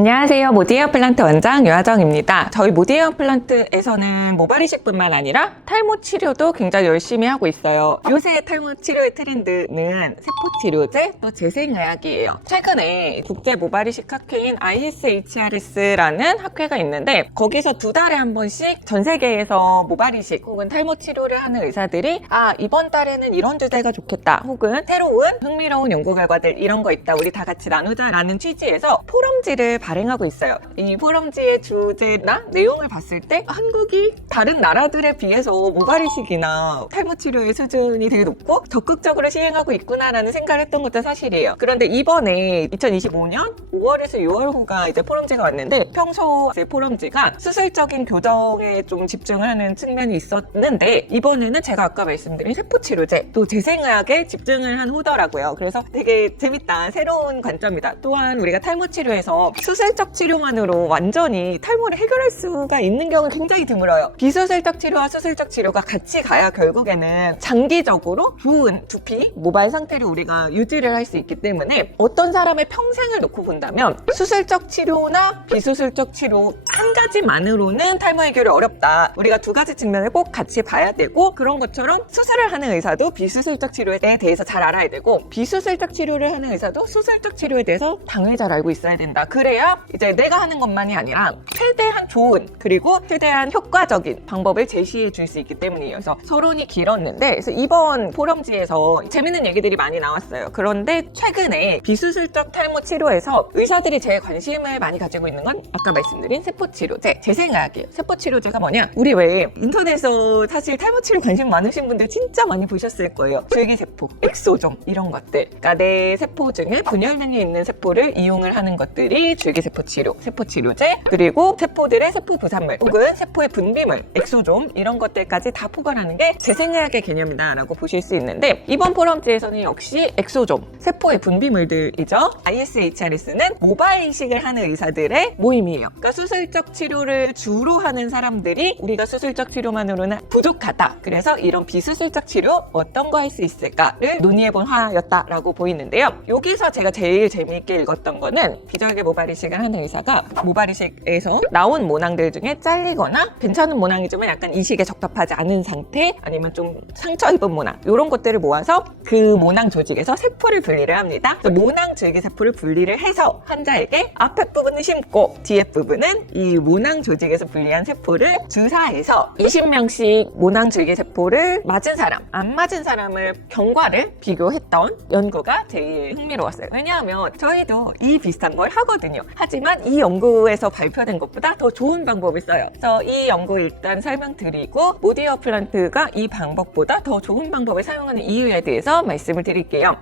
안녕하세요. 모디에어 플란트 원장 유하정입니다. 저희 모디에어 플란트에서는 모발이식뿐만 아니라 탈모 치료도 굉장히 열심히 하고 있어요. 요새 탈모 치료의 트렌드는 세포치료제 또 재생의학이에요. 최근에 국제 모발이식 학회인 ISHRS라는 학회가 있는데 거기서 2달에 한 번씩 전 세계에서 모발이식 혹은 탈모 치료를 하는 의사들이 이번 달에는 이런 주제가 좋겠다 혹은 새로운 흥미로운 연구 결과들 이런 거 있다 우리 다 같이 나누자라는 취지에서 포럼지를 발행하고 있어요. 이 포럼지의 주제나 내용을 봤을 때 한국이 다른 나라들에 비해서 모발이식이나 탈모 치료의 수준이 되게 높고 적극적으로 시행하고 있구나라는 생각을 했던 것도 사실이에요. 그런데 이번에 2025년 5월에서 6월호가 이제 포럼지가 왔는데 평소 이제 포럼지가 수술적인 교정에 좀 집중을 하는 측면이 있었는데 이번에는 제가 아까 말씀드린 세포치료제 또 재생의학에 집중을 한 호더라고요. 그래서 되게 재밌다. 새로운 관점이다. 또한 우리가 탈모 치료에서 수술적 치료만으로 완전히 탈모를 해결할 수가 있는 경우는 굉장히 드물어요. 비수술적 치료와 수술적 치료가 같이 가야 결국에는 장기적으로 좋은 두피, 모발 상태를 우리가 유지를 할 수 있기 때문에 어떤 사람의 평생을 놓고 본다면 수술적 치료나 비수술적 치료 한 가지만으로는 탈모 해결이 어렵다. 우리가 두 가지 측면을 꼭 같이 봐야 되고 그런 것처럼 수술을 하는 의사도 비수술적 치료에 대해서 잘 알아야 되고 비수술적 치료를 하는 의사도 수술적 치료에 대해서 당연히 잘 알고 있어야 된다. 그래야 이제 내가 하는 것만이 아니라 최대한 좋은 그리고 최대한 효과적인 방법을 제시해 줄 수 있기 때문이에요. 그래서 서론이 길었는데 그래서 이번 포럼지에서 재밌는 얘기들이 많이 나왔어요. 그런데 최근에 비수술적 탈모 치료에서 의사들이 제일 관심을 많이 가지고 있는 건 아까 말씀드린 세포치료제, 재생의학이에요. 세포치료제가 뭐냐? 우리 왜 인터넷에서 사실 탈모 치료 관심 많으신 분들 진짜 많이 보셨을 거예요. 줄기세포, 엑소좀 이런 것들. 그러니까 내 세포 중에 분열면에 있는 세포를 이용을 하는 것들이 줄기세포 치료, 세포치료제, 그리고 세포들의 세포 부산물 혹은 세포의 분비물, 엑소좀 이런 것들까지 다 포괄하는 게 재생의학의 개념이다라고 보실 수 있는데 이번 포럼지에서는 역시 엑소좀, 세포의 분비물들이죠. ISHRS는 모발 이식을 하는 의사들의 모임이에요. 그러니까 수술적 치료를 주로 하는 사람들이 우리가 수술적 치료만으로는 부족하다. 그래서 이런 비수술적 치료 어떤 거 할 수 있을까를 논의해본 화였다라고 보이는데요. 여기서 제가 제일 재미있게 읽었던 거는 비절개 모발 이식을 하는 의사가 모발 이식에서 나온 모낭들 중에 잘리거나 괜찮은 모낭이지만 약간 이식에 적합하지 않은 상태 아니면 좀 상처 입은 모낭 이런 것들을 모아서 그 모낭 조직에서 세포를 분리를 합니다. 모낭 줄기세포를 분리를 해서 환자에게 앞에 부분을 심고 뒤에 부분은 이 모낭 조직에서 분리한 세포를 주사해서 20명씩 모낭 줄기세포를 맞은 사람, 안 맞은 사람을 경과를 비교했던 연구가 제일 흥미로웠어요. 왜냐하면 저희도 이 비슷한 걸 하거든요. 하지만 이 연구에서 발표된 것보다 더 좋은 방법을 써요. 그래서 이 연구 일단 설명드리고 모디에어 플란트가 이 방법보다 더 좋은 방법을 사용하는 이유에 대해서 말씀을 드릴게요.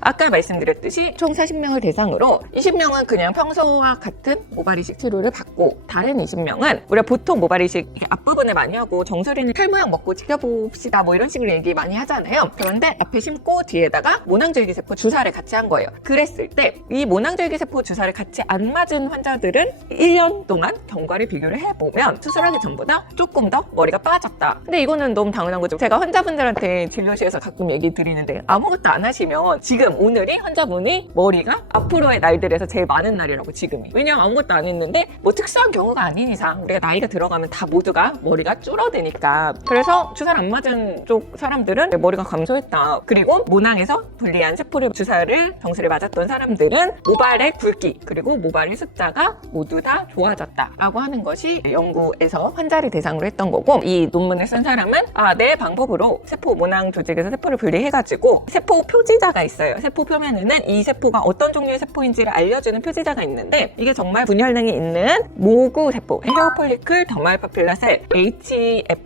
아까 말씀드렸듯이 총 40명을 대상으로 20명은 그냥 평소와 같은 모발이식 치료를 받고 다른 20명은 우리가 보통 모발이식 앞부분을 많이 하고 정수리는 탈모약 먹고 지켜봅시다 뭐 이런 식으로 얘기 많이 하잖아요. 그런데 앞에 심고 뒤에다가 모낭줄기세포 주사를 같이 한 거예요. 그랬을 때 이 모낭줄기세포 주사를 같이 안 맞은 환자들은 1년 동안 경과를 비교를 해보면 수술하기 전보다 조금 더 머리가 빠졌다. 근데 이거는 너무 당연한 거죠. 제가 환자분들한테 진료실에서 가끔 얘기 드리는데 아무것도 안 하시면 지금 오늘이 환자분이 머리가 앞으로의 날들에서 제일 많은 날이라고 지금이. 왜냐면 아무것도 안 했는데 뭐 특수한 경우가 아닌 이상 우리가 나이가 들어가면 다 모두가 머리가 줄어드니까 그래서 주사를 안 맞은 쪽 사람들은 머리가 감소했다. 그리고 모낭에서 분리한 세포를 주사를 정수를 맞았던 사람들은 모발의 굵기 그리고 모발의 숫자가 모두 다 좋아졌다라고 하는 것이 연구에서 환자를 대상으로 했던 거고 이 논문을 쓴 사람은 내 방법으로 세포 모낭 조직에서 세포를 분리해가지고 세포 표지자가 있어요. 세포 표면에는 이 세포가 어떤 종류의 세포인지를 알려주는 표지자가 있는데 이게 정말 분열능이 있는 모구 세포, 헤어폴리클 더말 파필라 셀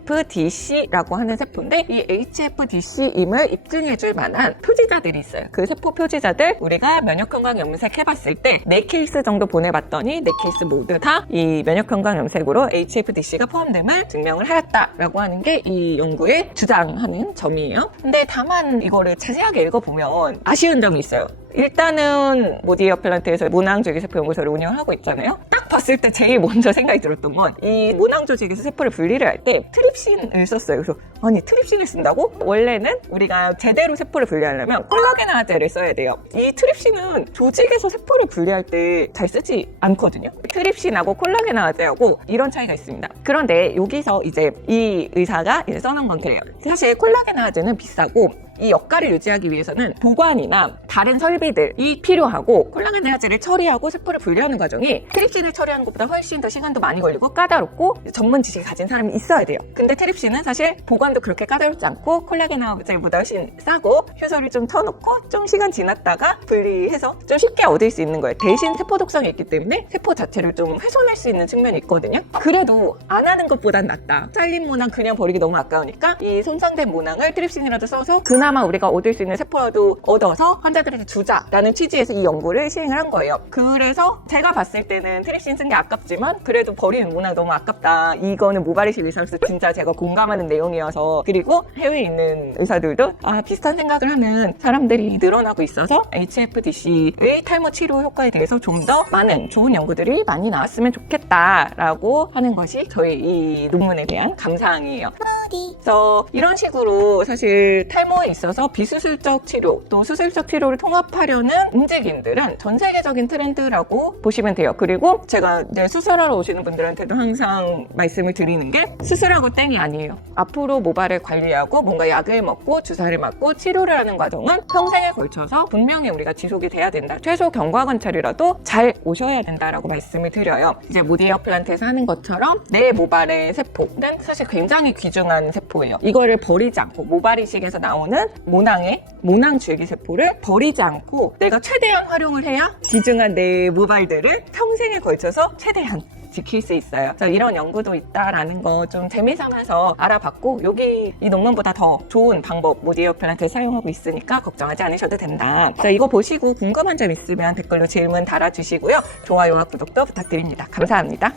HFDC라고 하는 세포인데 이 HFDC임을 입증해줄 만한 표지자들이 있어요. 그 세포 표지자들 우리가 면역형광 염색 해봤을 때 4케이스 정도 보내봤더니 4케이스 모두 다 이 면역형광 염색으로 HFDC가 포함됨을 증명을 하였다라고 하는 게 이 연구의 주장하는 점이에요. 근데 다만 이거를 자세하게 읽어보면 아쉬운 점이 있어요. 일단은 모디에어 플란트에서 모낭조직세포 연구소를 운영하고 있잖아요. 딱 봤을 때 제일 먼저 생각이 들었던 건 이 모낭조직에서 세포를 분리를 할 때 트립신을 썼어요. 그래서 아니 트립신을 쓴다고? 원래는 우리가 제대로 세포를 분리하려면 콜라겐화제를 써야 돼요. 이 트립신은 조직에서 세포를 분리할 때 잘 쓰지 않거든요. 트립신하고 콜라겐화제하고 이런 차이가 있습니다. 그런데 여기서 이제 이 의사가 이제 써놓은 건 그래요. 사실 콜라겐화제는 비싸고 이 역할을 유지하기 위해서는 보관이나 다른 설비들이 필요하고 콜라겐화제를 처리하고 세포를 분리하는 과정이 트립신을 처리하는 것보다 훨씬 더 시간도 많이 걸리고 까다롭고 전문 지식을 가진 사람이 있어야 돼요. 근데 트립신은 사실 보관도 그렇게 까다롭지 않고 콜라겐화제보다 훨씬 싸고 효소를 좀 쳐놓고 좀 시간 지났다가 분리해서 좀 쉽게 얻을 수 있는 거예요. 대신 세포 독성이 있기 때문에 세포 자체를 좀 훼손할 수 있는 측면이 있거든요. 그래도 안 하는 것보단 낫다. 잘린 모낭 그냥 버리기 너무 아까우니까 이 손상된 모낭을 트립신이라도 써서 그나마 우리가 얻을 수 있는 세포라도 얻어서 환자들에게 주자라는 취지에서 이 연구를 시행을 한 거예요. 그래서 제가 봤을 때는 트립신 쓴 게 아깝지만 그래도 버리는 모낭 너무 아깝다. 이거는 모발이식 의사로서 진짜 제가 공감하는 내용이어서 그리고 해외에 있는 의사들도 비슷한 생각을 하는 사람들이 늘어나고 있어서 HFDC의 탈모 치료 효과에 대해서 좀 더 많은 좋은 연구들이 많이 나왔으면 좋겠다라고 하는 것이 저희 이 논문에 대한 감상이에요. 그래서 이런 식으로 사실 탈모에 있어서 비수술적 치료 또 수술적 치료를 통합하려는 움직임들은 전 세계적인 트렌드라고 보시면 돼요. 그리고 제가 이제 수술하러 오시는 분들한테도 항상 말씀을 드리는 게 수술하고 땡이 아니에요. 앞으로 모발을 관리하고 뭔가 약을 먹고 주사를 맞고 치료를 하는 과정은 평생에 걸쳐서 분명히 우리가 지속이 돼야 된다. 최소 경과관찰이라도 잘 오셔야 된다라고 말씀을 드려요. 이제 모디에어 플란트에서 하는 것처럼 내 모발의 세포는 사실 굉장히 귀중한 세포예요. 이거를 버리지 않고 모발 이식에서 나오는 모낭의 모낭 줄기세포를 버리지 않고 내가 최대한 활용을 해야 귀중한 내 모발들을 평생에 걸쳐서 최대한 지킬 수 있어요. 그래서 이런 연구도 있다라는 거 좀 재미삼아서 알아봤고 여기 이 논문보다 더 좋은 방법 모디에어 플란트를 사용하고 있으니까 걱정하지 않으셔도 된다. 그래서 이거 보시고 궁금한 점 있으면 댓글로 질문 달아주시고요. 좋아요와 구독도 부탁드립니다. 감사합니다.